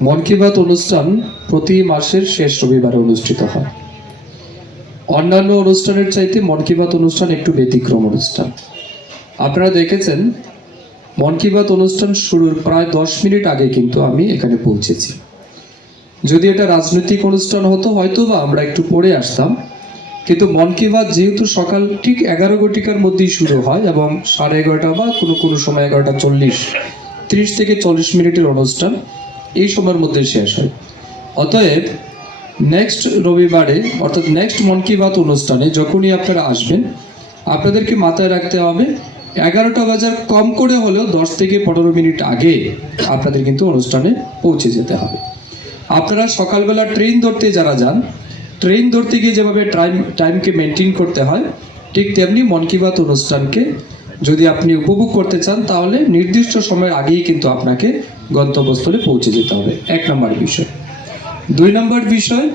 মন কি বাত অনুষ্ঠান প্রতি মাসের শেষ রবিবারে অনুষ্ঠিত হয়। অন্যান্য অনুষ্ঠানের চাইতে মন কি বাত অনুষ্ঠান একটু ব্যতিক্রম অনুষ্ঠান। আপনারা দেখেছেন, মন কি বাত অনুষ্ঠান শুরুর প্রায় দশ মিনিট আগে কিন্তু আমি এখানে পৌঁছেছি। যদি এটা রাজনৈতিক অনুষ্ঠান হতো হয়তো বা আমরা একটু পরে আসতাম। কিন্তু মন কি বাত যেহেতু সকাল ঠিক এগারো ঘটিকার মধ্যেই শুরু হয় এবং সাড়ে এগারোটা বা কোনো কোনো সময় এগারোটা চল্লিশ, ত্রিশ থেকে চল্লিশ মিনিটের অনুষ্ঠান এই সময়ের মধ্যে শেষ হয়। অতএব নেক্সট রবিবারে, অর্থাৎ নেক্সট মন কি বাত অনুষ্ঠানে যখনই আপনারা আসবেন, আপনাদেরকে মাথায় রাখতে হবে, এগারোটা বাজার কম করে হলেও দশ থেকে পনেরো মিনিট আগে আপনাদের কিন্তু অনুষ্ঠানে পৌঁছে যেতে হবে। আপনারা সকালবেলা ট্রেন ধরতে যারা যান ট্রেন ধরতে গিয়ে যেভাবে টাইম টাইমকে মেনটেন করতে হয়, ঠিক তেমনি মন কি বাত অনুষ্ঠানকে যদি আপনি উপভোগ করতে চান, তাহলে নির্দিষ্ট সময়ের আগেই কিন্তু আপনাকে গন্তব্যস্থলে পৌঁছে যেতে হবে। এক নম্বর বিষয়। দুই নম্বর বিষয়,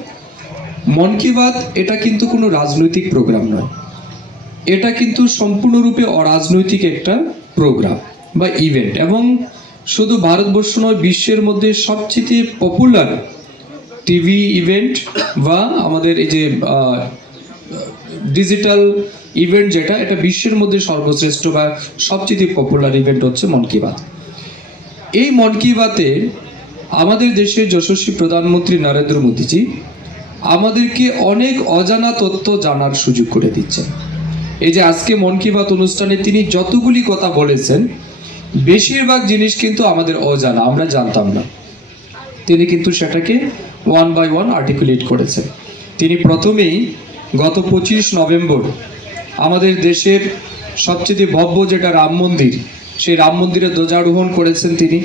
মন কি বাত, এটা কিন্তু কোনো রাজনৈতিক প্রোগ্রাম নয়। এটা কিন্তু সম্পূর্ণরূপে অরাজনৈতিক একটা প্রোগ্রাম বা ইভেন্ট এবং শুধু ভারতবর্ষ নয়, বিশ্বের মধ্যে সবচেয়ে পপুলার টিভি ইভেন্ট বা আমাদের এই যে ডিজিটাল ইভেন্ট যেটা, এটা বিশ্বের মধ্যে সর্বশ্রেষ্ঠ বা সবচেয়ে পপুলার ইভেন্ট হচ্ছে মন কি বাত। এই মন কি বাতে আমাদের দেশের যশস্বী প্রধানমন্ত্রী নরেন্দ্র মোদীজি আমাদেরকে অনেক অজানা তথ্য জানার সুযোগ করে দিচ্ছেন। এই যে আজকে মন কি বাত অনুষ্ঠানে তিনি যতগুলি কথা বলেছেন, বেশিরভাগ জিনিস কিন্তু আমাদের অজানা, আমরা জানতাম না। তিনি কিন্তু সেটাকে ওয়ান বাই ওয়ান আর্টিকুলেট করেছেন। তিনি প্রথমেই গত পঁচিশ নভেম্বর আমাদের দেশের সবচেয়ে ভব্য যেটা রাম মন্দির, সেই রাম মন্দিরে ধ্বজারোহণ করেছেন তিনি।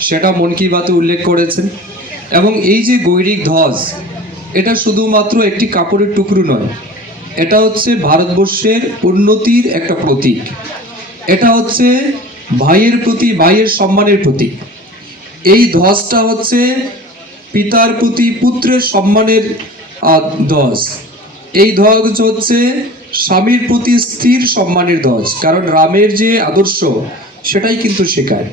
সেটা মন কি বাতে উল্লেখ করেছেন। এবং এই যে গৈরিক ধ্বজ, এটা শুধুমাত্র একটি কাপড়ের টুকরো নয়, এটা হচ্ছে ভারতবর্ষের উন্নতির একটা প্রতীক। এটা হচ্ছে ভাইয়ের প্রতি, ভাইয়ের সম্মানের প্রতীক। এই ধ্বজটা হচ্ছে পিতার প্রতি পুত্রের সম্মানের ধ্বজ। এই ধ্বজ হচ্ছে স্বামীর প্রতি স্থির সম্মানের ধ্বজ কারণ রামের যে আদর্শ, সেটাই কিন্তু শেখায়